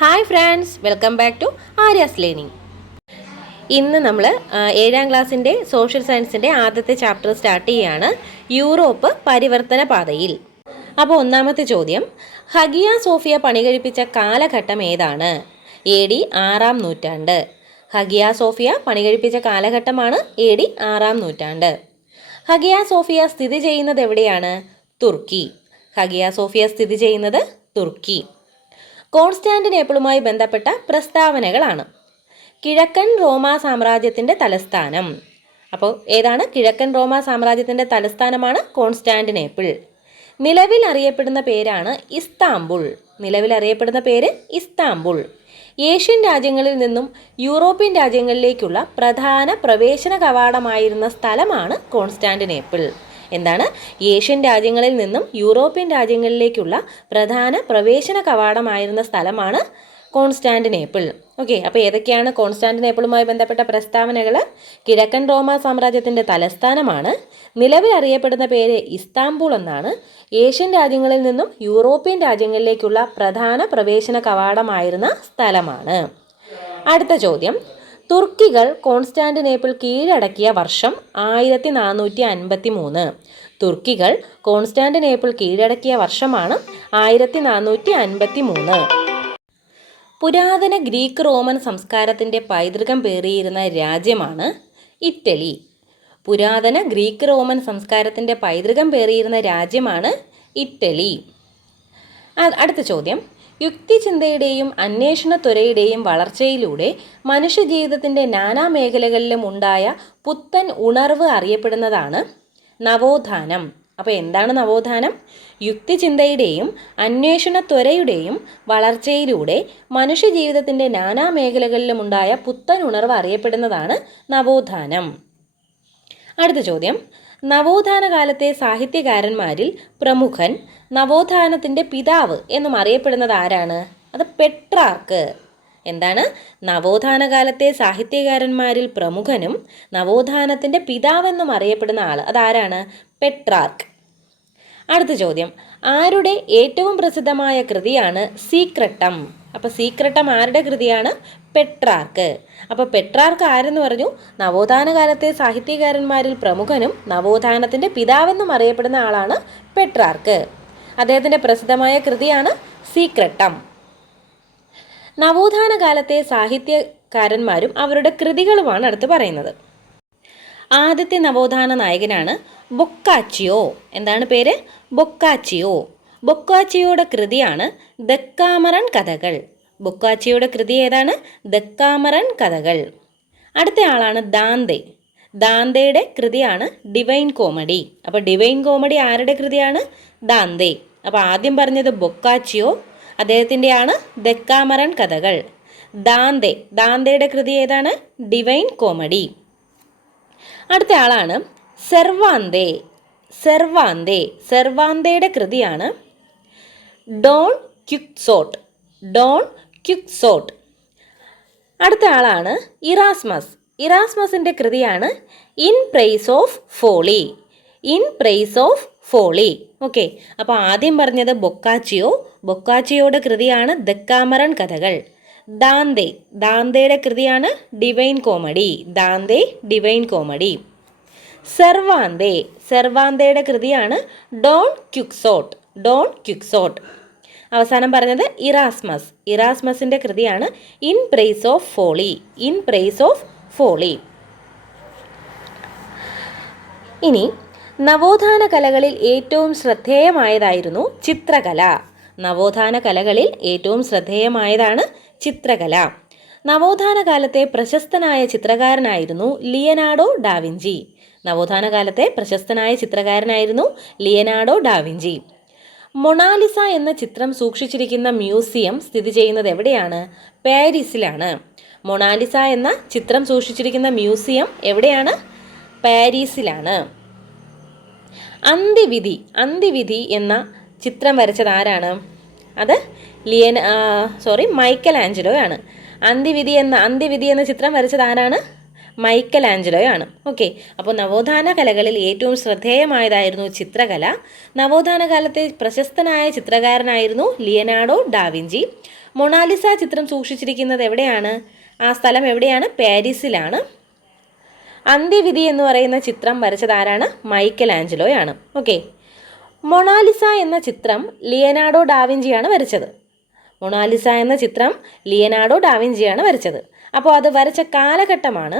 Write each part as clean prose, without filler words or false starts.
Hi friends, welcome back to Arya's learning. ഇന്ന് നമ്മൾ 7ാം ക്ലാസ്സിൻ്റെ സോഷ്യൽ സയൻസിൻ്റെ ആദ്യത്തെ ചാപ്റ്റർ സ്റ്റാർട്ട് ചെയ്യുകയാണ്, യൂറോപ്പ് പരിവർത്തന പാതയിൽ. അപ്പോൾ ഒന്നാമത്തെ ചോദ്യം, ഹഗിയ സോഫിയ പണികഴിപ്പിച്ച കാലഘട്ടം ഏതാണ്? AD 6ാം നൂറ്റാണ്ട്. ഹഗിയ സോഫിയ പണികഴിപ്പിച്ച കാലഘട്ടമാണ് AD 6ാം നൂറ്റാണ്ട്. ഹഗിയ സോഫിയ സ്ഥിതി ചെയ്യുന്നത് എവിടെയാണ്? തുർക്കി. ഹഗിയ സോഫിയ സ്ഥിതി ചെയ്യുന്നത് തുർക്കി. കോൺസ്റ്റാന്റിനോപ്പിളുമായി ബന്ധപ്പെട്ട പ്രസ്താവനകളാണ്. കിഴക്കൻ റോമാ സാമ്രാജ്യത്തിൻ്റെ തലസ്ഥാനം. അപ്പോൾ ഏതാണ്? കിഴക്കൻ റോമാ സാമ്രാജ്യത്തിൻ്റെ തലസ്ഥാനമാണ് കോൺസ്റ്റാന്റിനോപ്പിൾ. നിലവിൽ അറിയപ്പെടുന്ന പേരാണ് ഇസ്താംബുൾ. നിലവിൽ അറിയപ്പെടുന്ന പേര് ഇസ്താംബുൾ. ഏഷ്യൻ രാജ്യങ്ങളിൽ നിന്നും യൂറോപ്യൻ രാജ്യങ്ങളിലേക്കുള്ള പ്രധാന പ്രവേശന കവാടമായിരുന്ന സ്ഥലമാണ് കോൺസ്റ്റാന്റിനോപ്പിൾ. എന്താണ്? ഏഷ്യൻ രാജ്യങ്ങളിൽ നിന്നും യൂറോപ്യൻ രാജ്യങ്ങളിലേക്കുള്ള പ്രധാന പ്രവേശന കവാടമായിരുന്ന സ്ഥലമാണ് കോൺസ്റ്റാന്റിനോപ്പിൾ. ഓക്കെ, അപ്പോൾ ഏതൊക്കെയാണ് കോൺസ്റ്റാന്റിനോപ്പിളുമായി ബന്ധപ്പെട്ട പ്രസ്താവനകൾ? കിഴക്കൻ റോമാ സാമ്രാജ്യത്തിൻ്റെ തലസ്ഥാനമാണ്. നിലവിൽ അറിയപ്പെടുന്ന പേര് ഇസ്താംബുൾ എന്നാണ്. ഏഷ്യൻ രാജ്യങ്ങളിൽ നിന്നും യൂറോപ്യൻ രാജ്യങ്ങളിലേക്കുള്ള പ്രധാന പ്രവേശന കവാടമായിരുന്ന സ്ഥലമാണ്. അടുത്ത ചോദ്യം, തുർക്കികൾ കോൺസ്റ്റാന്റിനോപ്പിൾ കീഴടക്കിയ വർഷം 1453. തുർക്കികൾ കോൺസ്റ്റാന്റിനോപ്പിൾ കീഴടക്കിയ വർഷമാണ് 1453. പുരാതന ഗ്രീക്ക് റോമൻ സംസ്കാരത്തിൻ്റെ പൈതൃകം പേറിയിരുന്ന രാജ്യമാണ് ഇറ്റലി. പുരാതന ഗ്രീക്ക് റോമൻ സംസ്കാരത്തിൻ്റെ പൈതൃകം പേറിയിരുന്ന രാജ്യമാണ് ഇറ്റലി. അടുത്ത ചോദ്യം, യുക്തിചിന്തയുടെയും അന്വേഷണത്വരയുടെയും വളർച്ചയിലൂടെ മനുഷ്യജീവിതത്തിൻ്റെ നാനാ മേഖലകളിലും ഉണ്ടായ പുത്തൻ ഉണർവ് അറിയപ്പെടുന്നതാണ് നവോത്ഥാനം. അപ്പോൾ എന്താണ് നവോത്ഥാനം? യുക്തിചിന്തയുടെയും അന്വേഷണത്വരയുടെയും വളർച്ചയിലൂടെ മനുഷ്യജീവിതത്തിൻ്റെ നാനാ മേഖലകളിലും ഉണ്ടായ പുത്തൻ ഉണർവ് അറിയപ്പെടുന്നതാണ് നവോത്ഥാനം. അടുത്ത ചോദ്യം, നവോത്ഥാന കാലത്തെ സാഹിത്യകാരന്മാരിൽ പ്രമുഖൻ, നവോത്ഥാനത്തിൻ്റെ പിതാവ് എന്നും അറിയപ്പെടുന്നത് ആരാണ്? അത് പെട്രാർക്ക്. എന്താണ്? നവോത്ഥാന കാലത്തെ സാഹിത്യകാരന്മാരിൽ പ്രമുഖനും നവോത്ഥാനത്തിൻ്റെ പിതാവെന്നും അറിയപ്പെടുന്ന ആൾ അതാരാണ്? പെട്രാർക്ക്. അടുത്ത ചോദ്യം, ആരുടെ ഏറ്റവും പ്രസിദ്ധമായ കൃതിയാണ് സീക്രട്ടം? അപ്പോൾ സീക്രട്ടം ആരുടെ കൃതിയാണ്? പെട്രാർക്ക്. അപ്പോൾ പെട്രാർക്ക് ആരെന്ന് പറഞ്ഞു? നവോത്ഥാന കാലത്തെ സാഹിത്യകാരന്മാരിൽ പ്രമുഖനും നവോത്ഥാനത്തിൻ്റെ പിതാവെന്നും അറിയപ്പെടുന്ന ആളാണ് പെട്രാർക്ക്. അദ്ദേഹത്തിൻ്റെ പ്രസിദ്ധമായ കൃതിയാണ് സീക്രട്ടം. നവോത്ഥാന കാലത്തെ സാഹിത്യകാരന്മാരും അവരുടെ കൃതികളുമാണ് അടുത്ത് പറയുന്നത്. ആദ്യത്തെ നവോത്ഥാന നായകനാണ് ബൊക്കാച്ചിയോ. എന്താണ് പേര്? ബൊക്കാച്ചിയോ. ബൊക്കാച്ചിയോയുടെ കൃതിയാണ് ദക്കാമറൻ കഥകൾ. ബൊക്കാച്ചിയോയുടെ കൃതി ഏതാണ്? ദക്കാമറൻ കഥകൾ. അടുത്ത ആളാണ് ദാന്തെ. ദാന്തയുടെ കൃതിയാണ് ഡിവൈൻ കോമഡി. അപ്പോൾ ഡിവൈൻ കോമഡി ആരുടെ കൃതിയാണ്? ദാന്തെ. അപ്പോൾ ആദ്യം പറഞ്ഞത് ബൊക്കാച്ചിയോ, അദ്ദേഹത്തിൻ്റെയാണ് ദക്കാമറൻ കഥകൾ. ദാന്തയുടെ കൃതി ഏതാണ്? Divine comedy. അടുത്ത ആളാണ് സെർവാന്തെ. സെർവാന്തയുടെ കൃതിയാണ് ഡോൺ ക്വിക്സോട്ട്. അടുത്ത ആളാണ് ഇറാസ്മസ്. ഇറാസ്മസിൻ്റെ കൃതിയാണ് in praise of folly. Okay, അപ്പോൾ ആദ്യം പറഞ്ഞത് ബൊക്കാച്ചിയോയുടെ കൃതിയാണ് ദക്കാമറൻ കഥകൾ. ദാന്തയുടെ കൃതിയാണ് ഡിവൈൻ കോമഡി. സെർവാന്തയുടെ കൃതിയാണ് ഡോൺ ക്വിക്സോട്ട്. അവസാനം പറഞ്ഞത് ഇറാസ്മസിൻ്റെ കൃതിയാണ് ഇൻ പ്രൈസ് ഓഫ് ഫോളി. ഇനി നവോത്ഥാന കലകളിൽ ഏറ്റവും ശ്രദ്ധേയമായതായിരുന്നു ചിത്രകല. നവോത്ഥാന കലകളിൽ ഏറ്റവും ശ്രദ്ധേയമായതാണ് ചിത്രകല. നവോത്ഥാന കാലത്തെ പ്രശസ്തനായ ചിത്രകാരനായിരുന്നു ലിയനാർഡോ ഡാവിഞ്ചി. നവോത്ഥാന കാലത്തെ പ്രശസ്തനായ ചിത്രകാരനായിരുന്നു ലിയനാർഡോ ഡാവിഞ്ചി. മൊണാലിസ എന്ന ചിത്രം സൂക്ഷിച്ചിരിക്കുന്ന മ്യൂസിയം സ്ഥിതി ചെയ്യുന്നത് എവിടെയാണ്? പാരീസിലാണ്. മൊണാലിസ എന്ന ചിത്രം സൂക്ഷിച്ചിരിക്കുന്ന മ്യൂസിയം എവിടെയാണ്? പാരീസിലാണ്. അന്തിവിധി എന്ന ചിത്രം വരച്ചത് ആരാണ്? അത് മൈക്കൽ ആഞ്ചലോയാണ്. അന്തിവിധി എന്ന ചിത്രം വരച്ചത് ആരാണ്? മൈക്കൽ ആഞ്ചലോയാണ്. ഓക്കെ, അപ്പോൾ നവോത്ഥാന കലകളിൽ ഏറ്റവും ശ്രദ്ധേയമായതായിരുന്നു ചിത്രകല. നവോത്ഥാന കാലത്തെ പ്രശസ്തനായ ചിത്രകാരനായിരുന്നു ലിയനാർഡോ ഡാവിഞ്ചി. മൊണാലിസ ചിത്രം സൂക്ഷിച്ചിരിക്കുന്നത് എവിടെയാണ്? ആ സ്ഥലം എവിടെയാണ്? പാരീസിലാണ്. അന്ത്യവിധി എന്ന് പറയുന്ന ചിത്രം വരച്ചത് ആരാണ്? മൈക്കൽ ആഞ്ചലോയാണ്. ഓക്കെ, മൊണാലിസ എന്ന ചിത്രം ലിയനാർഡോ ഡാവിഞ്ചിയാണ് വരച്ചത്. മൊണാലിസ എന്ന ചിത്രം ലിയനാർഡോ ഡാവിഞ്ചിയാണ് വരച്ചത്. അപ്പോൾ അത് വരച്ച കാലഘട്ടമാണ്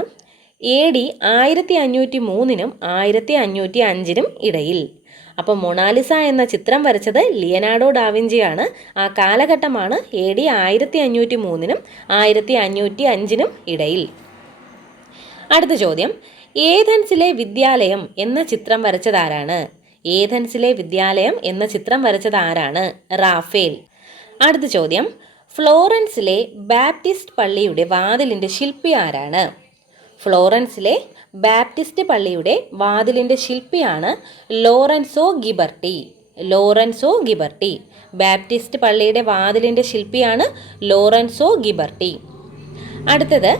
AD 1503 1505 ഇടയിൽ. അപ്പോൾ മൊണാലിസ എന്ന ചിത്രം വരച്ചത് ലിയനാർഡോ ഡാവിഞ്ചിയാണ്. ആ കാലഘട്ടമാണ് AD 1503 1505 ഇടയിൽ. അടുത്ത ചോദ്യം, ഏഥൻസിലെ വിദ്യാലയം എന്ന ചിത്രം വരച്ചതാരാണ്? ഏഥൻസിലെ വിദ്യാലയം എന്ന ചിത്രം വരച്ചത് ആരാണ്? റാഫേൽ. അടുത്ത ചോദ്യം, ഫ്ലോറൻസിലെ ബാപ്റ്റിസ്റ്റ് പള്ളിയുടെ വാതിലിൻ്റെ ശില്പി ആരാണ്? ഫ്ലോറൻസിലെ ബാപ്റ്റിസ്റ്റ് പള്ളിയുടെ വാതിലിൻ്റെ ശില്പിയാണ് Lorenzo Ghiberti. Lorenzo Ghiberti. Baptist പള്ളിയുടെ വാതിലിൻ്റെ ശില്പിയാണ് ലോറൻസോ ഗിബർട്ടി. അടുത്തത്,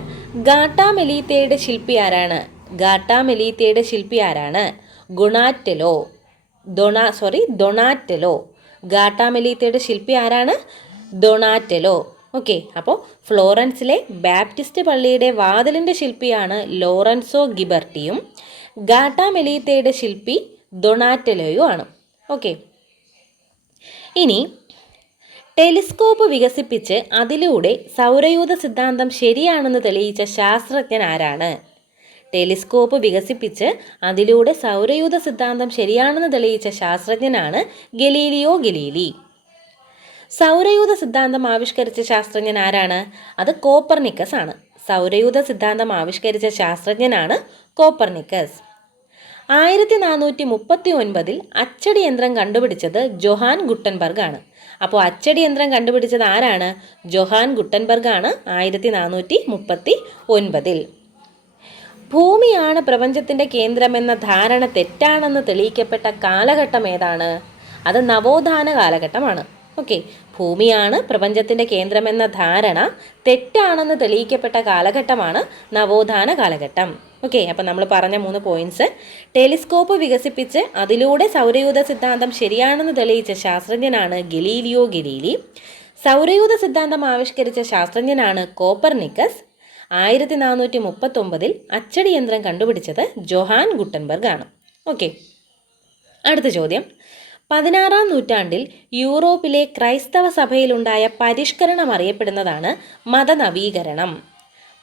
ഗാട്ടാമെലീത്തയുടെ ശില്പി ആരാണ്? ഗാട്ടാമെലീത്തയുടെ ശില്പി ആരാണ്? ഡൊണാറ്റെലോ. ഗാട്ടാമെലീത്തയുടെ ശില്പി ആരാണ്? ഡൊണാറ്റെലോ. ഓക്കെ, അപ്പോൾ ഫ്ലോറൻസിലെ ബാപ്റ്റിസ്റ്റ് പള്ളിയുടെ വാതിലിൻ്റെ ശില്പിയാണ് ലോറൻസോ ഗിബർട്ടിയും ഗാട്ടാമെലീത്തയുടെ ശില്പി ഡൊണാറ്റെലോയും ആണ്. ഓക്കെ, ഇനി ടെലിസ്കോപ്പ് വികസിപ്പിച്ച് അതിലൂടെ സൗരയൂഥ സിദ്ധാന്തം ശരിയാണെന്ന് തെളിയിച്ച ശാസ്ത്രജ്ഞൻ ആരാണ്? ടെലിസ്കോപ്പ് വികസിപ്പിച്ച് അതിലൂടെ സൗരയൂഥ സിദ്ധാന്തം ശരിയാണെന്ന് തെളിയിച്ച ശാസ്ത്രജ്ഞനാണ് ഗലീലിയോ ഗലീലി. സൗരയൂഥ സിദ്ധാന്തം ആവിഷ്കരിച്ച ശാസ്ത്രജ്ഞൻ ആരാണ്? അത് കോപ്പർനിക്കസ് ആണ്. സൗരയൂഥ സിദ്ധാന്തം ആവിഷ്കരിച്ച ശാസ്ത്രജ്ഞനാണ് കോപ്പർനിക്കസ്. 1439 അച്ചടി യന്ത്രം കണ്ടുപിടിച്ചത് ജോഹാൻ ഗുട്ടൻബർഗ് ആണ്. അപ്പോൾ അച്ചടി യന്ത്രം കണ്ടുപിടിച്ചത് ആരാണ്? ജോഹാൻ ഗുട്ടൻബർഗ് ആണ് 1439. ഭൂമിയാണ് പ്രപഞ്ചത്തിൻ്റെ കേന്ദ്രമെന്ന ധാരണ തെറ്റാണെന്ന് തെളിയിക്കപ്പെട്ട കാലഘട്ടം ഏതാണ്? അത് നവോത്ഥാന കാലഘട്ടമാണ്. ഓക്കെ, ഭൂമിയാണ് പ്രപഞ്ചത്തിൻ്റെ കേന്ദ്രമെന്ന ധാരണ തെറ്റാണെന്ന് തെളിയിക്കപ്പെട്ട കാലഘട്ടമാണ് നവോത്ഥാന കാലഘട്ടം. ഓക്കെ, അപ്പം നമ്മൾ പറഞ്ഞ 3 പോയിന്റ്സ്: ടെലിസ്കോപ്പ് വികസിപ്പിച്ച് അതിലൂടെ സൗരയൂഥ സിദ്ധാന്തം ശരിയാണെന്ന് തെളിയിച്ച ശാസ്ത്രജ്ഞനാണ് ഗലീലിയോ ഗലീലി. സൗരയൂഥ സിദ്ധാന്തം ആവിഷ്കരിച്ച ശാസ്ത്രജ്ഞനാണ് കോപ്പർനിക്കസ്. 1439 അച്ചടി യന്ത്രം കണ്ടുപിടിച്ചത് ജോഹാൻ ഗുട്ടൻബർഗ് ആണ്. ഓക്കെ, അടുത്ത ചോദ്യം, 16-ാം നൂറ്റാണ്ടിൽ യൂറോപ്പിലെ ക്രൈസ്തവ സഭയിലുണ്ടായ പരിഷ്കരണം അറിയപ്പെടുന്നതാണ് മതനവീകരണം.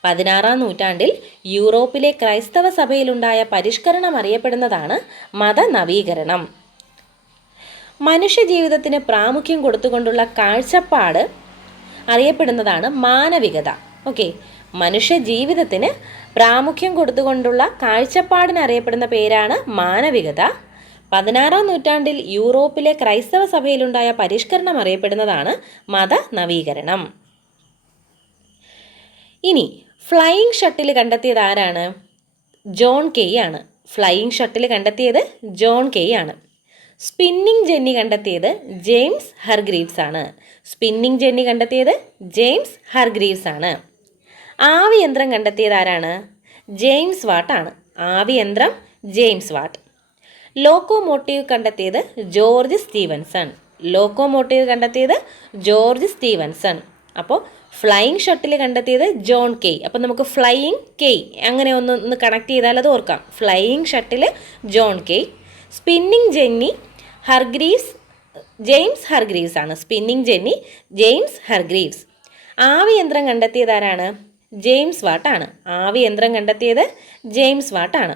16-ാം നൂറ്റാണ്ടിൽ യൂറോപ്പിലെ ക്രൈസ്തവ സഭയിലുണ്ടായ പരിഷ്കരണം അറിയപ്പെടുന്നതാണ് മതനവീകരണം. മനുഷ്യജീവിതത്തിന് പ്രാമുഖ്യം കൊടുത്തുകൊണ്ടുള്ള കാഴ്ചപ്പാട് അറിയപ്പെടുന്നതാണ് മാനവികത. ഓക്കെ, മനുഷ്യജീവിതത്തിന് പ്രാമുഖ്യം കൊടുത്തുകൊണ്ടുള്ള കാഴ്ചപ്പാടിന് അറിയപ്പെടുന്ന പേരാണ് മാനവികത. 16-ാം നൂറ്റാണ്ടിൽ യൂറോപ്പിലെ ക്രൈസ്തവ സഭയിലുണ്ടായ പരിഷ്കരണം അറിയപ്പെടുന്നതാണ് മതനവീകരണം. ഇനി ഫ്ലൈയിങ് ഷട്ടിൽ കണ്ടെത്തിയത് ആരാണ്? ജോൺ കെയ് ആണ്. ഫ്ലൈയിങ് ഷട്ടിൽ കണ്ടെത്തിയത് ജോൺ കെയ് ആണ്. സ്പിന്നിങ് ജെന്നി കണ്ടെത്തിയത് ജെയിംസ് ഹർഗ്രീവ്സ് ആണ്. സ്പിന്നിങ് ജെന്നി കണ്ടെത്തിയത് ജെയിംസ് ഹർഗ്രീവ്സ് ആണ്. ആവി യന്ത്രം കണ്ടെത്തിയത് ആരാണ്? ജെയിംസ് വാട്ട് ആണ്. ആവി യന്ത്രം ജെയിംസ് വാട്ട്. ലോക്കോമോട്ടീവ് കണ്ടെത്തിയത് ജോർജ് സ്റ്റീവൻസൺ. ലോക്കോമോട്ടീവ് കണ്ടെത്തിയത് ജോർജ് സ്റ്റീവൻസൺ. അപ്പോൾ ഫ്ലൈയിങ് ഷട്ടിൽ കണ്ടെത്തിയത് ജോൺ കെയ്. അപ്പോൾ നമുക്ക് ഫ്ലൈയിങ് കെയ് അങ്ങനെ ഒന്ന് കണക്ട് ചെയ്താൽ അത് ഓർക്കാം. Flying shuttle John Kay. Spinning jenny Hargreaves James Hargreaves ആണ്. Spinning jenny James Hargreaves. ആവി യന്ത്രം കണ്ടെത്തിയത് ആരാണ്? ജെയിംസ് വാട്ട് ആണ്. ആവി യന്ത്രം കണ്ടെത്തിയത് ജെയിംസ് വാട്ട് ആണ്.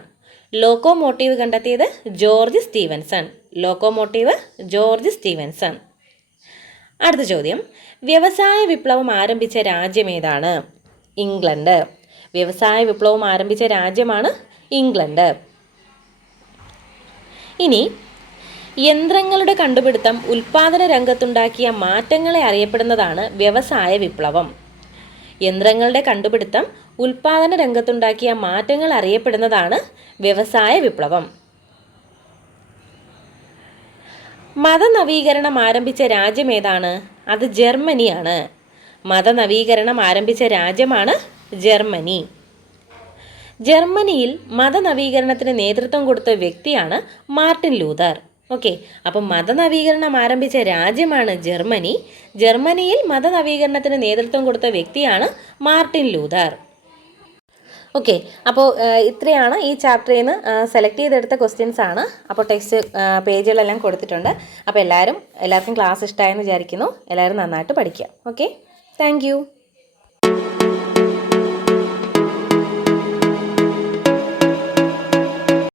ലോക്കോമോട്ടീവ് കണ്ടെത്തിയത് George Stephenson. Locomotive George Stephenson. അടുത്ത ചോദ്യം, വ്യവസായ വിപ്ലവം ആരംഭിച്ച രാജ്യം ഏതാണ്? ഇംഗ്ലണ്ട്. വ്യവസായ വിപ്ലവം ആരംഭിച്ച രാജ്യമാണ് ഇംഗ്ലണ്ട്. ഇനി യന്ത്രങ്ങളുടെ കണ്ടുപിടുത്തം ഉൽപാദന രംഗത്തുണ്ടാക്കിയ മാറ്റങ്ങളെ അറിയപ്പെടുന്നതാണ് വ്യവസായ വിപ്ലവം. യന്ത്രങ്ങളുടെ കണ്ടുപിടുത്തം ഉൽപാദന രംഗത്തുണ്ടാക്കിയ മാറ്റങ്ങൾ അറിയപ്പെടുന്നതാണ് വ്യവസായ വിപ്ലവം. മതനവീകരണം ആരംഭിച്ച രാജ്യം ഏതാണ്? അത് ജർമ്മനിയാണ്. മതനവീകരണം ആരംഭിച്ച രാജ്യമാണ് ജർമ്മനി. ജർമ്മനിയിൽ മതനവീകരണത്തിന് നേതൃത്വം കൊടുത്ത വ്യക്തിയാണ് മാർട്ടിൻ ലൂതർ. ഓക്കെ, അപ്പം മതനവീകരണം ആരംഭിച്ച രാജ്യമാണ് ജർമ്മനി. ജർമ്മനിയിൽ മതനവീകരണത്തിന് നേതൃത്വം കൊടുത്ത വ്യക്തിയാണ് മാർട്ടിൻ ലൂതർ. ഓക്കെ, അപ്പോൾ ഇത്രയാണ് ഈ ചാപ്റ്ററിൽ നിന്ന് സെലക്ട് ചെയ്തെടുത്ത ക്വസ്റ്റ്യൻസ് ആണ്. അപ്പോൾ ടെക്സ്റ്റ് പേജുകളെല്ലാം കൊടുത്തിട്ടുണ്ട്. അപ്പോൾ എല്ലാവർക്കും ക്ലാസ് ഇഷ്ടമായെന്ന് വിചാരിക്കുന്നു. എല്ലാവരും നന്നായിട്ട് പഠിക്കുക. Okay, thank